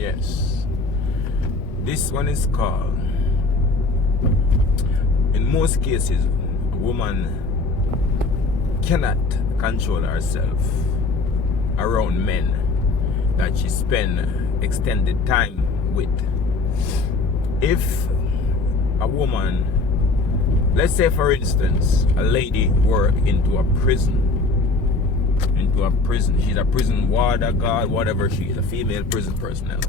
Yes. This one is called, in most cases, a woman cannot control herself around men that she spend extended time with. If a woman, let's say for instance, a lady work into a prison, she's a prison warder, guard, whatever she is, a female prison personnel.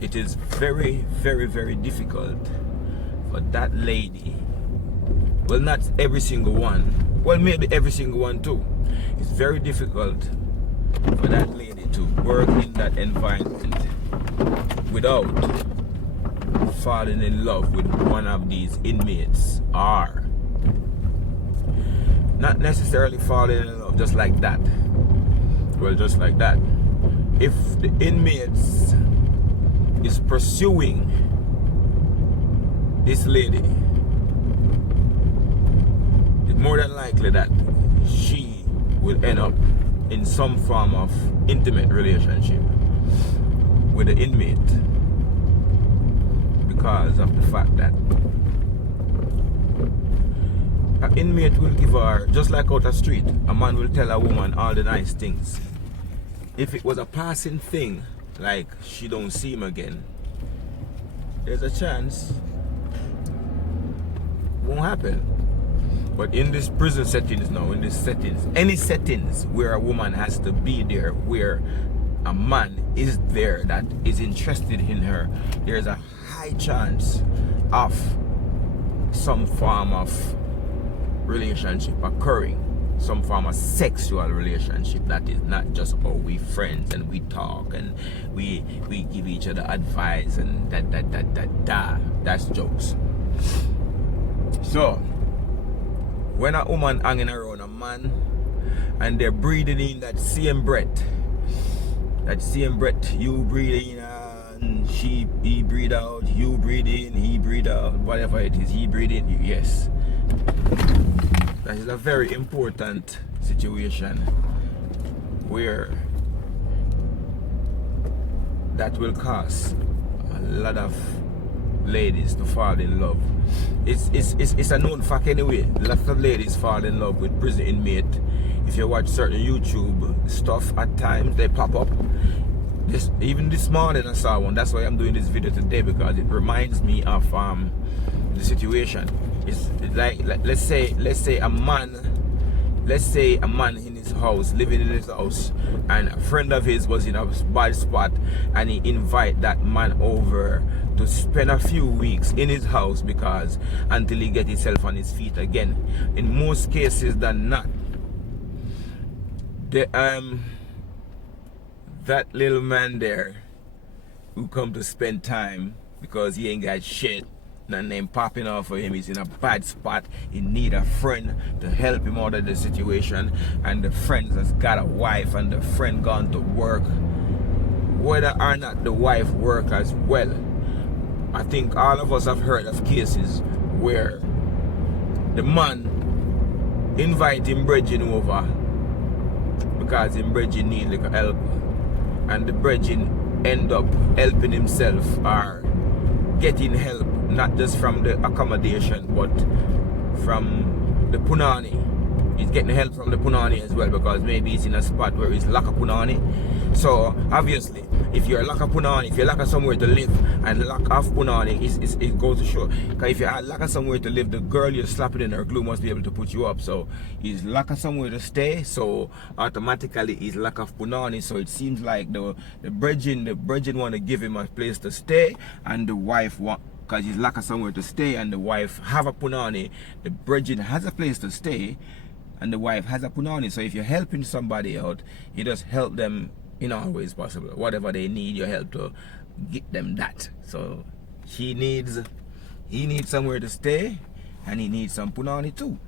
It is very, very, very difficult for that lady, well, not every single one, well, maybe every single one too. It's very difficult for that lady to work in that environment without falling in love with one of these inmates, or not necessarily falling in love just like that. Well, just like that. If the inmates is pursuing this lady, it's more than likely that she will end up in some form of intimate relationship with the inmate, because of the fact that an inmate will give her, just like out the street, a man will tell a woman all the nice things. If it was a passing thing, like she don't see him again, there's a chance it won't happen. But in this prison settings now, in this settings, any settings where a woman has to be there, where a man is there that is interested in her, there's a high chance of some form of relationship occurring, some form of sexual relationship that is not just, oh, we friends and we talk and we give each other advice and that's jokes. So when a woman hanging around a man and they're breathing in that same breath, you breathe in and he breathe out, you breathe in, he breathe out, whatever it is, he breathe in, yes. That is a very important situation where that will cause a lot of ladies to fall in love. It's a known fact anyway. Lots of ladies fall in love with prison inmate. If you watch certain YouTube stuff, at times they pop up. Even this morning I saw one. That's why I'm doing this video today, because it reminds me of the situation. It's like let's say a man in his house, living in his house, and a friend of his was in a bad spot, and he invite that man over to spend a few weeks in his house, because until he get himself on his feet again. In most cases than not, that little man there who come to spend time because he ain't got shit, nothing ain't popping off for him, he's in a bad spot, he need a friend to help him out of the situation, and the friend has got a wife and the friend gone to work, whether or not the wife work as well. I think all of us have heard of cases where the man invite him brethren over because him brethren need like help, and the brethren end up helping himself or getting help, not just from the accommodation but from the punani. He's getting help from the punani as well, because maybe he's in a spot where he's lack of punani. So obviously, if you're lack of punani, if you lack of somewhere to live and lack of punani, it goes to show. Because if you lack of somewhere to live, the girl you're slapping in her glue must be able to put you up. So he's lack of somewhere to stay, so automatically he's lack of punani. So it seems like the brethren want to give him a place to stay, and the wife want, because he's lack of somewhere to stay and the wife have a punani, the brethren has a place to stay and the wife has a punani. So if you're helping somebody out, you just help them in all ways possible. Whatever they need, you help to get them that. So he needs somewhere to stay, and he needs some punani too.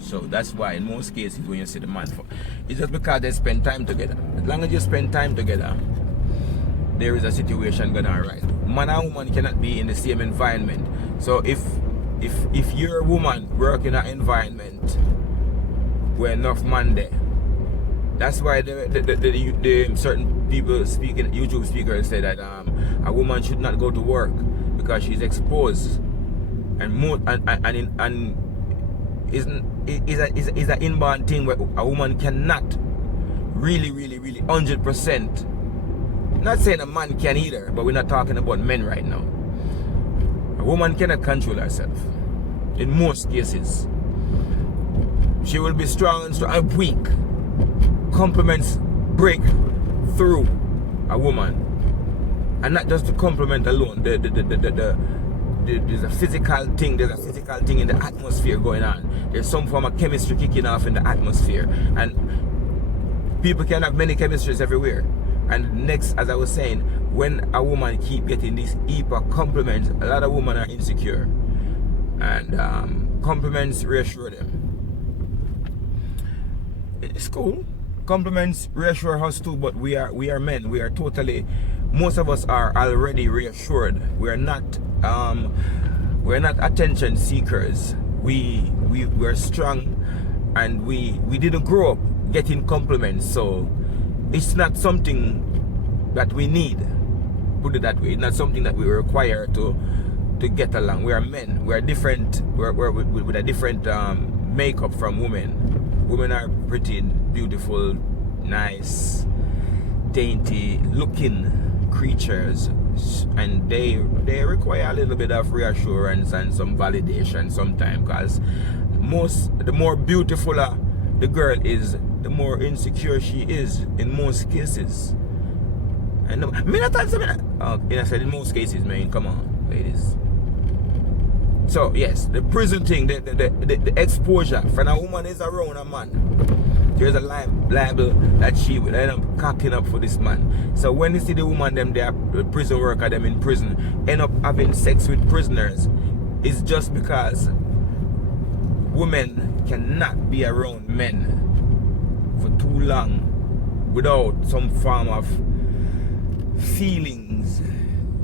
So that's why in most cases when you see the man, it's just because they spend time together. As long as you spend time together, there is a situation going to arise. Man and woman cannot be in the same environment. So if you're a woman working in an environment where enough man there, That's why the certain people speaking, YouTube speakers say that a woman should not go to work because she's exposed, and is an inborn thing where a woman cannot really 100%. Not saying a man can either, but we're not talking about men right now. A woman cannot control herself in most cases. She will be strong and weak. Compliments break through a woman, and not just the compliment alone. There's a physical thing. There's a physical thing in the atmosphere going on. There's some form of chemistry kicking off in the atmosphere, and people can have many chemistries everywhere. And next, as I was saying, when a woman keep getting these heap of compliments, a lot of women are insecure, and compliments reassure them. It's cool. Compliments reassure us too, but we are men. We are totally, most of us are already reassured. We're not attention seekers. We're strong, and we didn't grow up getting compliments, so it's not something that we need. Put it that way. It's not something that we require to get along. We are men. We are different. We're with a different makeup from women. Women are pretty, beautiful, nice, dainty looking creatures, and they require a little bit of reassurance and some validation sometimes, because the more beautiful the girl is, the more insecure she is in most cases. And I said in most cases, man, come on, ladies. So yes, the prison thing, the exposure when a woman is around a man, there's a liable that she will end up cocking up for this man. So when you see the woman them, they are prison worker them in prison, end up having sex with prisoners, it's just because women cannot be around men for too long without some form of feelings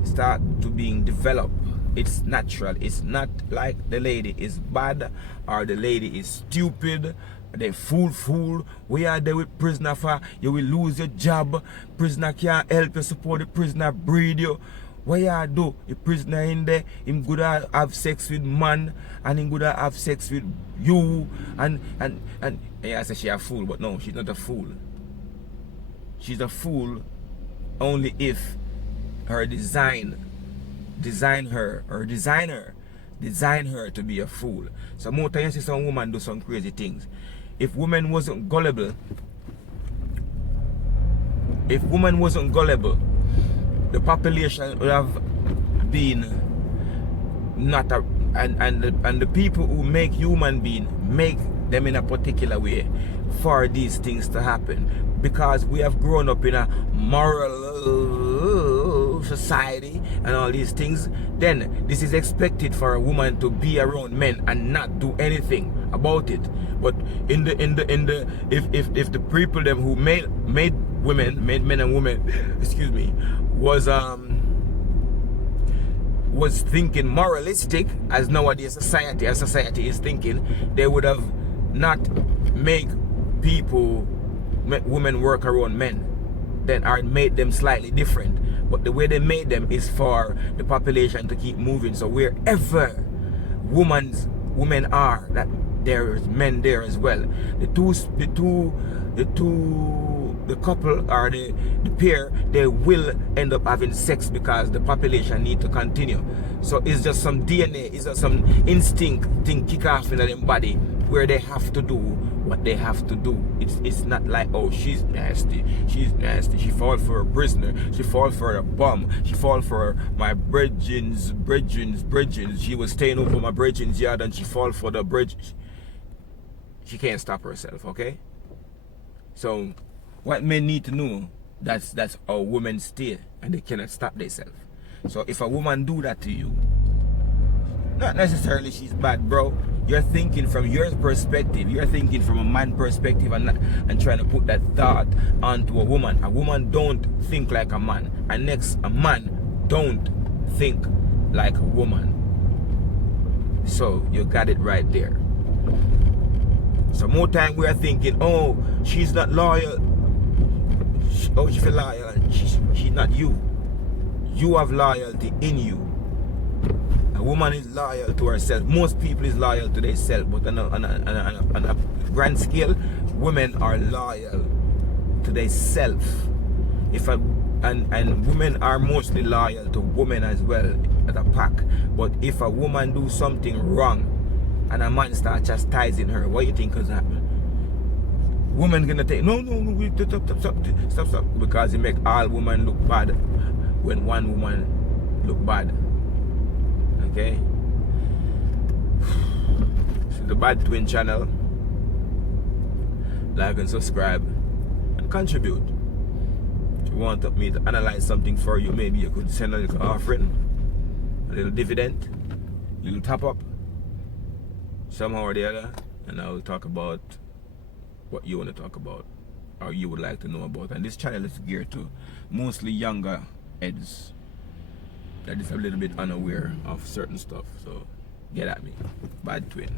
start to being developed. It's natural. It's not like the lady is bad or the lady is stupid. They fool. We are there with prisoner for you will lose your job. Prisoner can't help you support the prisoner breed you. What you do? The prisoner in there, him good have sex with man, and him good have sex with you, and I say she a fool, but no, she's not a fool. She's a fool only if her designer design her to be a fool. So more times you see some woman do some crazy things. If woman wasn't gullible, the population would have been not a, and the people who make human being make them in a particular way for these things to happen, because we have grown up in a moral society and all these things. Then this is expected for a woman to be around men and not do anything about it. But if the people them who made men and women excuse me, was thinking moralistic as nowadays society is thinking, they would have not make women work around men, then or made them slightly different. But the way they made them is for the population to keep moving. So wherever women are, that there is men there as well. The couple or the pair, they will end up having sex because the population need to continue. So it's just some DNA, it's just some instinct thing kick off in their body where they have to do what they have to do. It's not like, oh, she's nasty, she fall for a prisoner, she fall for a bum, she fall for my brethrens, she was staying over my brethren's yard and she fall for the bridge. She can't stop herself, okay? So what men need to know, that's how women stay, and they cannot stop themselves. So if a woman do that to you, not necessarily she's bad, bro. You're thinking from your perspective. You're thinking from a man perspective and trying to put that thought onto a woman. A woman don't think like a man. And next, a man don't think like a woman. So you got it right there. So more time we are thinking, oh, she's not loyal. she feel loyal and she's not you. You have loyalty in you. A woman is loyal to herself. Most people is loyal to themselves, but on a grand scale, women are loyal to themselves. And women are mostly loyal to women as well as a pack. But if a woman do something wrong and a man start chastising her, what do you think is happening? Woman gonna take no, stop, because it make all women look bad when one woman look bad. Okay? So the Bad Twin channel. Like and subscribe and contribute. If you want me to analyze something for you, maybe you could send a little offering, a little dividend, a little top up, somehow or the other, and I will talk about what you want to talk about or you would like to know about. And this channel is geared to mostly younger heads that is a little bit unaware of certain stuff. So get at me. Bad Twin.